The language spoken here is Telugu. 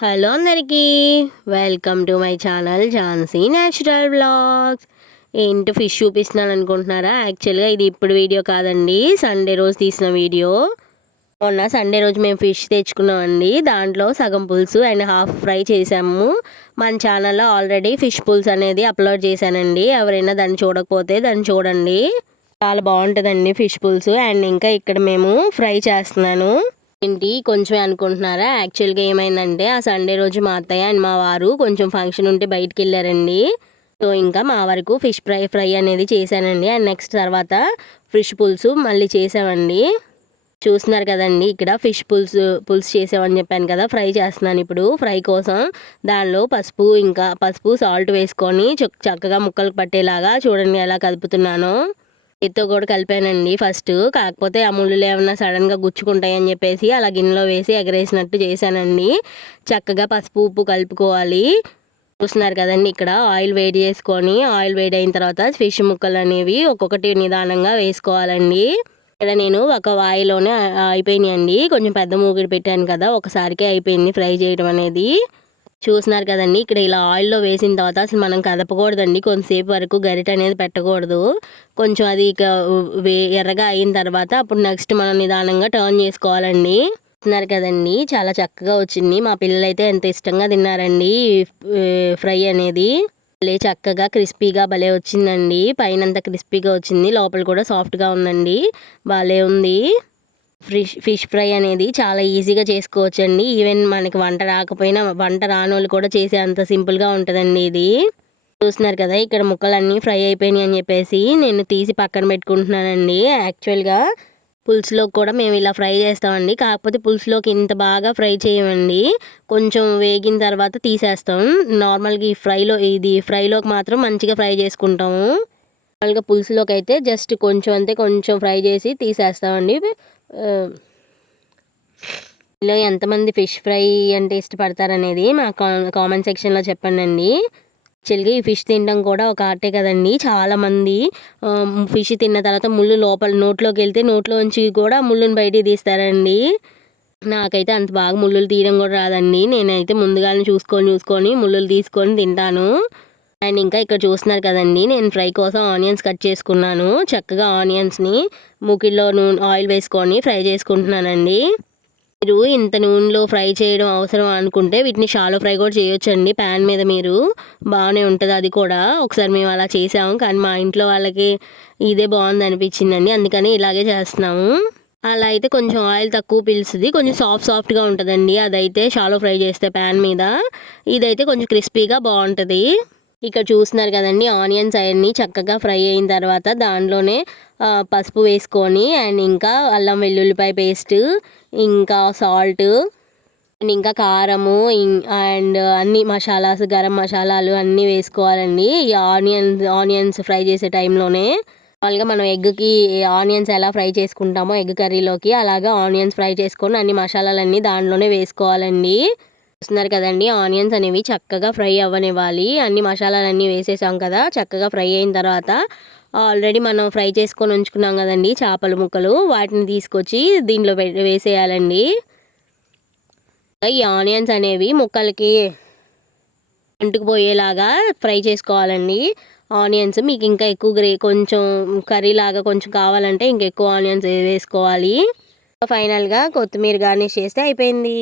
హలో అందరికీ welcome to my channel Jhansi natural blogs ఏంటి ఫిష్ చూపిస్తున్నాను అనుకుంటున్నారా? యాక్చువల్గా ఇది ఇప్పుడు వీడియో కాదండి సండే రోజు తీసిన వీడియో. మొన్న సండే రోజు మేము ఫిష్ తెచ్చుకున్నామండి దాంట్లో సగం పులుసు అండ్ హాఫ్ ఫ్రై చేసాము. మన ఛానల్లో ఆల్రెడీ ఫిష్ పులుసు అనేది అప్లోడ్ చేశానండి ఎవరైనా దాన్ని చూడకపోతే దాన్ని చూడండి. చాలా బాగుంటుందండి ఫిష్ పులుసు అండ్ ఇంకా ఇక్కడ మేము ఫ్రై చేస్తున్నాను. ఏంటి కొంచెమే అనుకుంటున్నారా? యాక్చువల్గా ఏమైందంటే ఆ సండే రోజు మా అత్తయ్య అండ్ మా వారు కొంచెం ఫంక్షన్ ఉంటే బయటికి వెళ్ళారండి. సో ఇంకా మా వరకు ఫిష్ ఫ్రై ఫ్రై అనేది చేశానండి. అండ్ నెక్స్ట్ తర్వాత ఫిష్ పులుసు మళ్ళీ చేసామండి చూస్తున్నారు కదండి ఇక్కడ ఫిష్ పులుసు పులుసు చేసామని చెప్పాను కదా ఫ్రై చేస్తున్నాను ఇప్పుడు. ఫ్రై కోసం దానిలో పసుపు ఇంకా పసుపు సాల్ట్ వేసుకొని చక్కగా ముక్కలకు పట్టేలాగా చూడండి ఎలా కలుపుతున్నానో చేతితో కూడా కలిపానండి. ఫస్ట్ కాకపోతే ఆ ముళ్ళు ఏమన్నా సడన్గా గుచ్చుకుంటాయని చెప్పేసి అలా గిన్నెలో వేసి ఎగరేసినట్టు చేశానండి. చక్కగా పసుపు ఉప్పు కలుపుకోవాలి. చూస్తున్నారు కదండి ఇక్కడ ఆయిల్ వేడి చేసుకొని ఆయిల్ వేడి అయిన తర్వాత ఫిష్ ముక్కలు అనేవి ఒక్కొక్కటి నిదానంగా వేసుకోవాలండి. ఇక్కడ నేను ఒక వాయిలోనే అయిపోయినాయండి. కొంచెం పెద్ద మూగిడి పెట్టాను కదా ఒకసారికే అయిపోయింది ఫ్రై చేయడం అనేది. చూస్తున్నారు కదండి. ఇక్కడ ఇలా ఆయిల్లో వేసిన తర్వాత అసలు మనం కదపకూడదండి. కొంతసేపు వరకు గరిట అనేది పెట్టకూడదు. కొంచెం అది ఇక ఎర్రగా అయిన తర్వాత అప్పుడు నెక్స్ట్ మనం నిదానంగా టర్న్ చేసుకోవాలండి. తిన్నారు కదండి. చాలా చక్కగా వచ్చింది. మా పిల్లలు అయితే ఎంత ఇష్టంగా తిన్నారండి ఫ్రై అనేది. భలే చక్కగా క్రిస్పీగా భలే వచ్చిందండి. పైన అంత క్రిస్పీగా వచ్చింది. లోపల కూడా సాఫ్ట్గా ఉందండి. భలే ఉంది. ఫిష్ ఫిష్ ఫ్రై అనేది చాలా ఈజీగా చేసుకోవచ్చండి. ఈవెన్ మనకి వంట రాకపోయినా వంట రానోళ్ళు కూడా చేసే అంత సింపుల్గా ఉంటుందండి ఇది. చూస్తున్నారు కదా ఇక్కడ ముక్కలన్నీ ఫ్రై అయిపోయినాయి అని చెప్పేసి నేను తీసి పక్కన పెట్టుకుంటున్నానండి. యాక్చువల్గా పులుసులోకి కూడా మేము ఇలా ఫ్రై చేస్తామండి. కాకపోతే పులుసులోకి ఇంత బాగా ఫ్రై చేయమండి. కొంచెం వేగిన తర్వాత తీసేస్తాం. నార్మల్గా ఈ ఫ్రైలో ఇది ఫ్రైలోకి మాత్రం మంచిగా ఫ్రై చేసుకుంటాము. నార్మల్గా పులుసులోకి అయితే జస్ట్ కొంచెం అంతే కొంచెం ఫ్రై చేసి తీసేస్తామండి. లో ఎంతమంది ఫిష్ ఫ్రై అంటే ఇష్టపడతారనేది మా కామెంట్ సెక్షన్లో చెప్పండి అండి యాక్చువల్గా ఈ ఫిష్ తినడం కూడా ఒక ఆర్టే కదండి. చాలామంది ఫిష్ తిన్న తర్వాత ముళ్ళు లోపల నోట్లోకి వెళ్తే నోట్లోంచి కూడా ముళ్ళుని బయటికి తీస్తారండి. నాకైతే అంత బాగా ముళ్ళులు తీయడం కూడా రాదండి. నేనైతే ముందుగానే చూసుకొని చూసుకొని ముళ్ళులు తీసుకొని తింటాను. అండ్ ఇంకా ఇక్కడ చూస్తున్నారు కదండి నేను ఫ్రై కోసం ఆనియన్స్ కట్ చేసుకున్నాను. చక్కగా ఆనియన్స్ని మూకిల్లో నూనె ఆయిల్ వేసుకొని ఫ్రై చేసుకుంటున్నానండి. మీరు ఇంత నూనెలో ఫ్రై చేయడం అవసరం అనుకుంటే వీటిని షాలో ఫ్రై కూడా చేయొచ్చండి ప్యాన్ మీద మీరు. బాగానే ఉంటుంది అది కూడా. ఒకసారి మేము అలా చేసాము కానీ మా ఇంట్లో వాళ్ళకి ఇదే బాగుంది అనిపించిందండి. అందుకని ఇలాగే చేస్తున్నాము. అలా అయితే కొంచెం ఆయిల్ తక్కువ పిలుస్తుంది కొంచెం సాఫ్ట్ సాఫ్ట్గా ఉంటుందండి. అదైతే షాలో ఫ్రై చేస్తే ప్యాన్ మీద. ఇదైతే కొంచెం క్రిస్పీగా బాగుంటుంది. ఇక్కడ చూస్తున్నారు కదండి ఆనియన్స్ అవన్నీ చక్కగా ఫ్రై అయిన తర్వాత దానిలోనే పసుపు వేసుకొని అండ్ ఇంకా అల్లం వెల్లుల్లిపాయ పేస్ట్ ఇంకా సాల్ట్ అండ్ ఇంకా కారము అండ్ అన్ని మసాలాస్ గరం మసాలాలు అన్నీ వేసుకోవాలండి. ఈ ఆనియన్స్ ఆనియన్స్ ఫ్రై చేసే టైంలోనే మామూలుగా మనం ఎగ్కి ఆనియన్స్ ఎలా ఫ్రై చేసుకుంటామో ఎగ్ కర్రీలోకి అలాగా ఆనియన్స్ ఫ్రై చేసుకొని అన్ని మసాలాలన్నీ దాంట్లోనే వేసుకోవాలండి. చూస్తున్నారు కదండి. ఆనియన్స్ అనేవి చక్కగా ఫ్రై అవ్వనివ్వాలి. అన్ని మసాలాలన్నీ వేసేసాం కదా చక్కగా ఫ్రై అయిన తర్వాత ఆల్రెడీ మనం ఫ్రై చేసుకొని ఉంచుకున్నాం కదండి చేపల ముక్కలు. వాటిని తీసుకొచ్చి దీంట్లో వేసేయాలండి. ఈ ఆనియన్స్ అనేవి ముక్కలకి అంటుకుపోయేలాగా ఫ్రై చేసుకోవాలండి. ఆనియన్స్ మీకు ఇంకా ఎక్కువ గ్రే కొంచెం కర్రీ లాగా కొంచెం కావాలంటే ఇంకెక్కువ ఆనియన్స్ వేసుకోవాలి. ఫైనల్గా కొత్తిమీర గార్నిష్ చేస్తే అయిపోయింది.